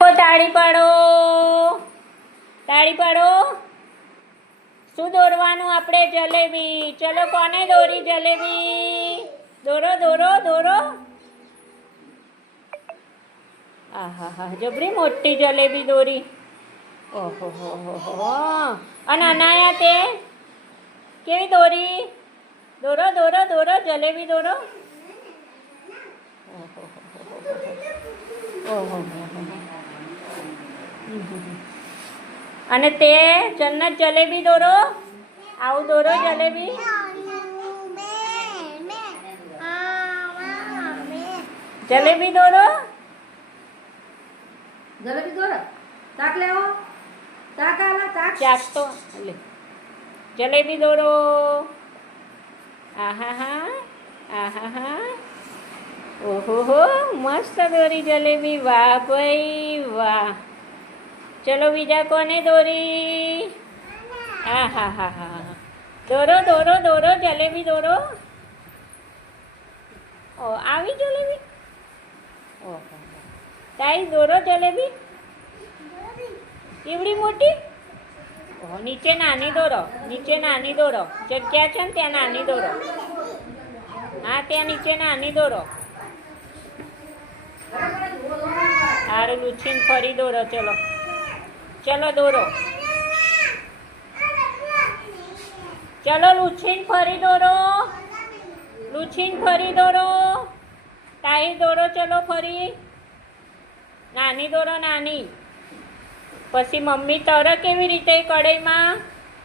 તાળી પાડો, તાળી પાડો. શું દોરવાનું આપણે? જલેબી. ચલો, કોને દોરી જલેબી? દોરો દોરો દોરો. આહા હા, જબરી મોટી જલેબી દોરી. ઓહો હો હો. અને અનાયા તે કેવી દોરી? દોરો દોરો દોરો, જલેબી દોરો. ઓહો. અને તે જન્નત જલેબી દોરો. આવું દોરો જલેબી. જલેબી દોરો. જલેબી દોરો. તાક લેવો. તાક આલા તાક. ચાક તો લે. જલેબી દોરો. આહા હા, આહા હા. ઓહો હો, મસ્ત દોરી જલેબી. વાહ ભાઈ વાહ. ચલો, બીજા કોને દોરી? આહા હા હા. દોરો દોરો દોરો, જલેબી દોરો. ઓ આવી જલેબી. ઓહો, તાઈ દોરો જલેબી. એવડી મોટી. ઓહો, નીચે નાની દોરો, નીચે નાની દોરો. જગ્યા છે ને ત્યાં નાની દોરો. હા, ત્યાં નીચે નાની દોરો. હારું, લૂછીને ફરી દોરો. ચલો ચલો દોરો. ચલો, લૂછીને ફરી દોરો. લૂછીને ફરી દોરો. તાહી દોરો. ચલો ફરી. નાની દોરો, નાની. પછી મમ્મી તરે કેવી રીતે કઢાઈમાં?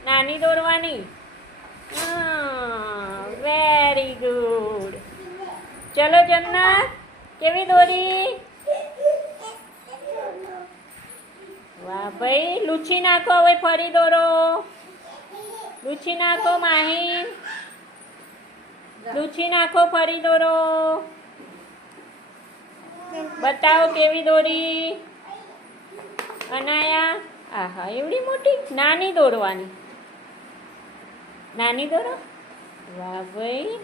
નાની દોરવાની. Very good. ચલો જન્નત, કેવી દોરી? વાહ ભાઈ. લૂછી નાખો હવે, ફરી દોરો. લૂછી નાખો માહી. લૂછી નાખો, ફરી દોરો. બતાવો કેવી દોરી. અનાયા. આહા, એવડી મોટી. નાની દોરવાની. નાની દોરો. વાહ ભાઈ,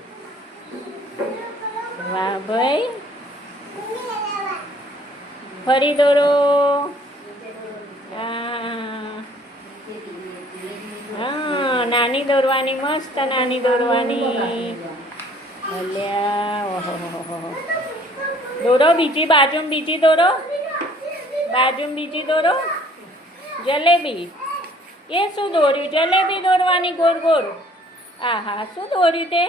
વાહ ભાઈ. ફરી દોરો. હા, નાની દોરવાની. મસ્ત નાની દોરવાની. અલ્યા, ઓહો હો. દોરો બીજી બાજુમાં, બીજી દોરો. બાજુમાં બીજી દોરો. જલેબી. એ શું દોર્યું? જલેબી દોરવાની, ગોળ ગોળ. આહા, શું દોર્યું તે?